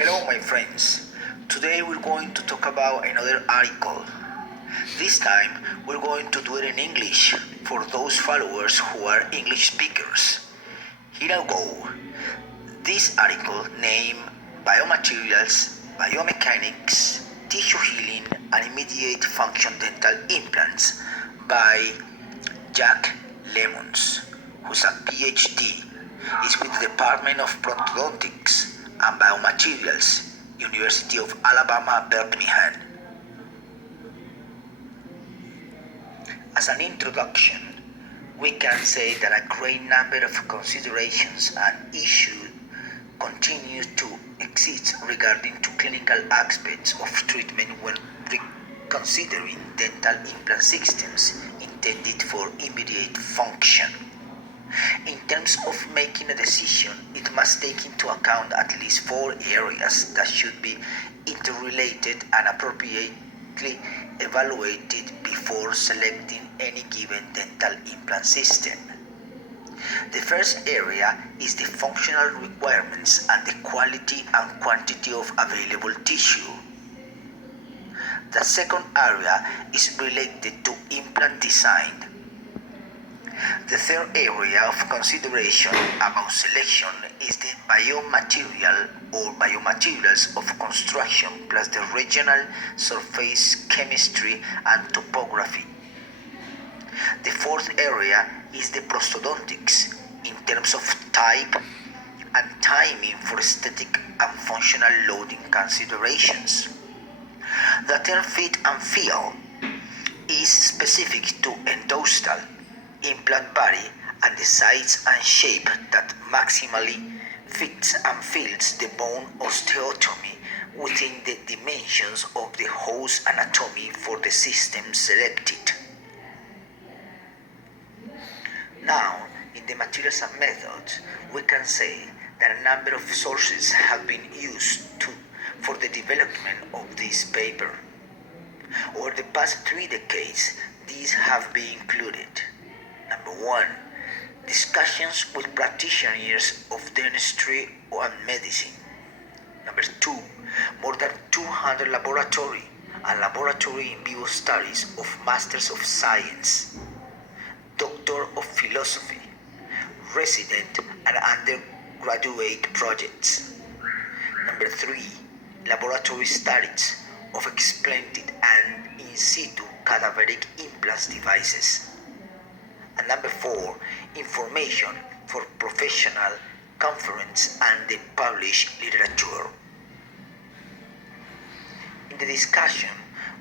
Hello my friends, today we're going to talk about another article. This time we're going to do it in English for those followers who are English speakers. Here I go. This article named Biomaterials, Biomechanics, Tissue Healing and Immediate Function Dental Implants by Jack Lemons, who's a PhD, is with the Department of Prosthodontics and Biomaterials, University of Alabama, Birmingham. As an introduction, we can say that a great number of considerations and issues continue to exist regarding to clinical aspects of treatment when considering dental implant systems intended for immediate function. In terms of making a decision, it must take into account at least 4 areas that should be interrelated and appropriately evaluated before selecting any given dental implant system. The first area is the functional requirements and the quality and quantity of available tissue. The second area is related to implant design. The third area of consideration about selection is the biomaterial or biomaterials of construction plus the regional surface chemistry and topography. The fourth area is the prosthodontics in terms of type and timing for aesthetic and functional loading considerations. The third fit and feel is specific to endostal implant body and the size and shape that maximally fits and fills the bone osteotomy within the dimensions of the host anatomy for the system selected. Now, in the materials and methods, we can say that a number of sources have been used for the development of this paper. Over the past 3 decades, these have been included. Number 1. Discussions with practitioners of dentistry and medicine. Number 2. More than 200 laboratory and laboratory in vivo studies of Masters of Science, Doctor of Philosophy, resident and undergraduate projects. Number 3. Laboratory studies of explanted and in situ cadaveric implants devices. And number 4, information for professional conference and the published literature. In the discussion,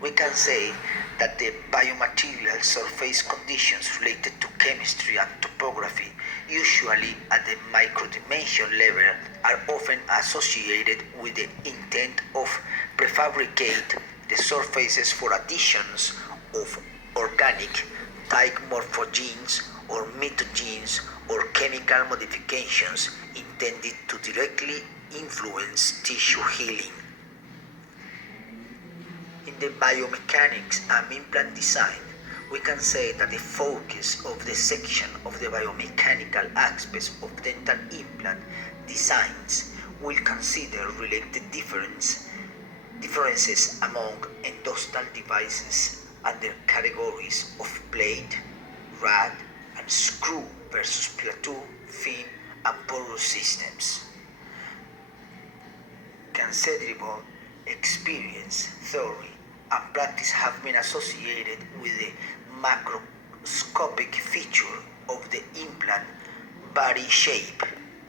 we can say that the biomaterial surface conditions related to chemistry and topography, usually at the microdimension level, are often associated with the intent of prefabricate the surfaces for additions of organic type morphogenes or mitogenes or chemical modifications intended to directly influence tissue healing. In the biomechanics and implant design, we can say that the focus of the section of the biomechanical aspects of dental implant designs will consider related differences among endostal devices and their categories of plate, rad, and screw versus plateau, fin, and porous systems. Considerable experience, theory, and practice have been associated with the macroscopic feature of the implant body shape,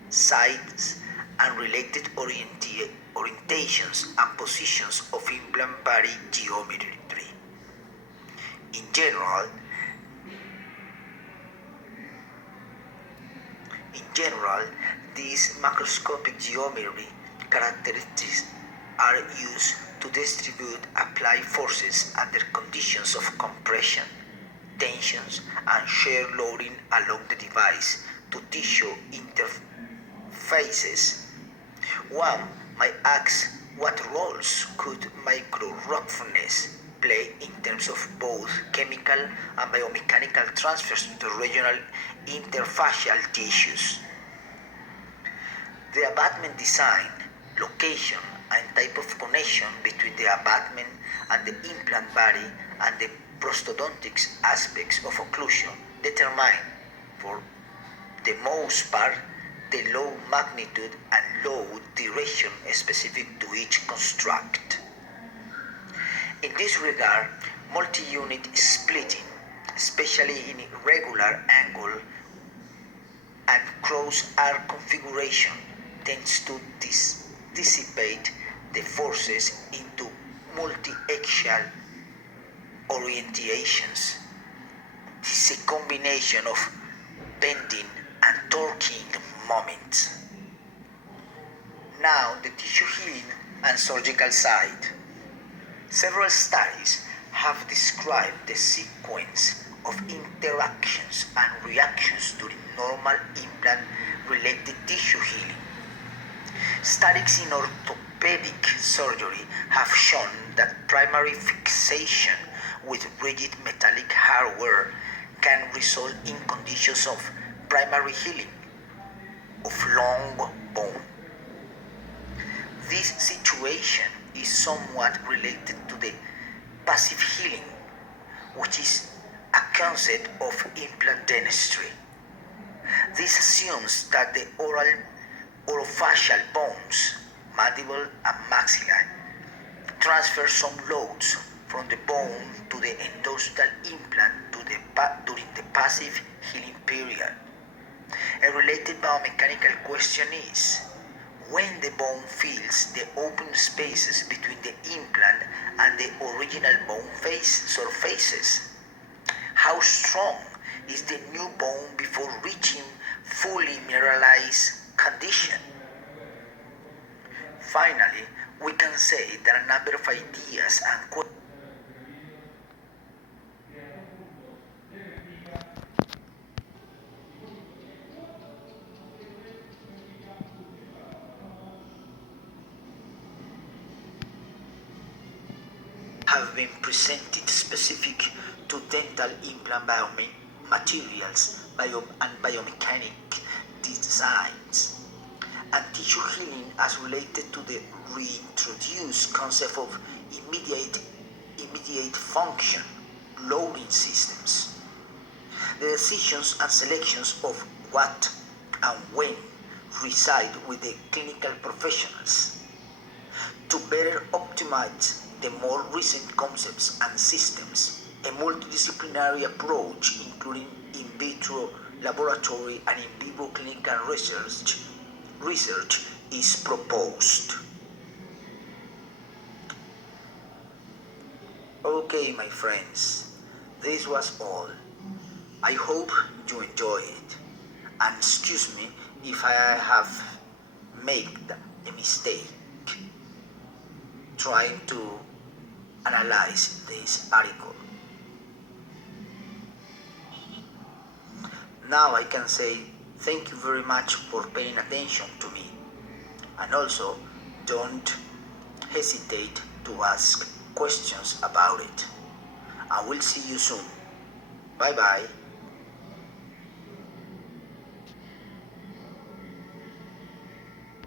size, and related orientations and positions of implant body geometry. In general, these macroscopic geometry characteristics are used to distribute applied forces under conditions of compression, tensions, and shear loading along the device to tissue interfaces. One might ask what roles could micro-roughness play in terms of both chemical and biomechanical transfers to the regional interfacial tissues. The abutment design, location, and type of connection between the abutment and the implant body and the prosthodontics aspects of occlusion determine, for the most part, the low magnitude and low duration specific to each construct. In this regard, multi-unit splitting, especially in irregular angle and cross-arc configuration, tends to dissipate the forces into multi-axial orientations. This is a combination of bending and torquing moments. Now, the tissue healing and surgical side. Several studies have described the sequence of interactions and reactions during normal implant-related tissue healing. Studies in orthopedic surgery have shown that primary fixation with rigid metallic hardware can result in conditions of primary healing of long bone. This situation is somewhat related to the passive healing, which is a concept of implant dentistry. This assumes that the orophacial bones, mandible and maxilla, transfer some loads from the bone to the endostal implant during the passive healing period. A related biomechanical question is, when the bone fills the open spaces between the implant and the original bone surfaces, how strong is the new bone before reaching fully mineralized condition? Finally, we can say that a number of ideas and questions have been presented specific to dental implant biomaterials and biomechanic designs, and tissue healing as related to the reintroduced concept of immediate function loading systems. The decisions and selections of what and when reside with the clinical professionals. To better optimize the more recent concepts and systems, a multidisciplinary approach including in vitro laboratory and in vivo clinical research is proposed. Okay, my friends, this was all. I hope you enjoy it, and excuse me if I have made a mistake trying to analyze this article. Now I can say thank you very much for paying attention to me, and also don't hesitate to ask questions about it. I will see you soon. Bye bye.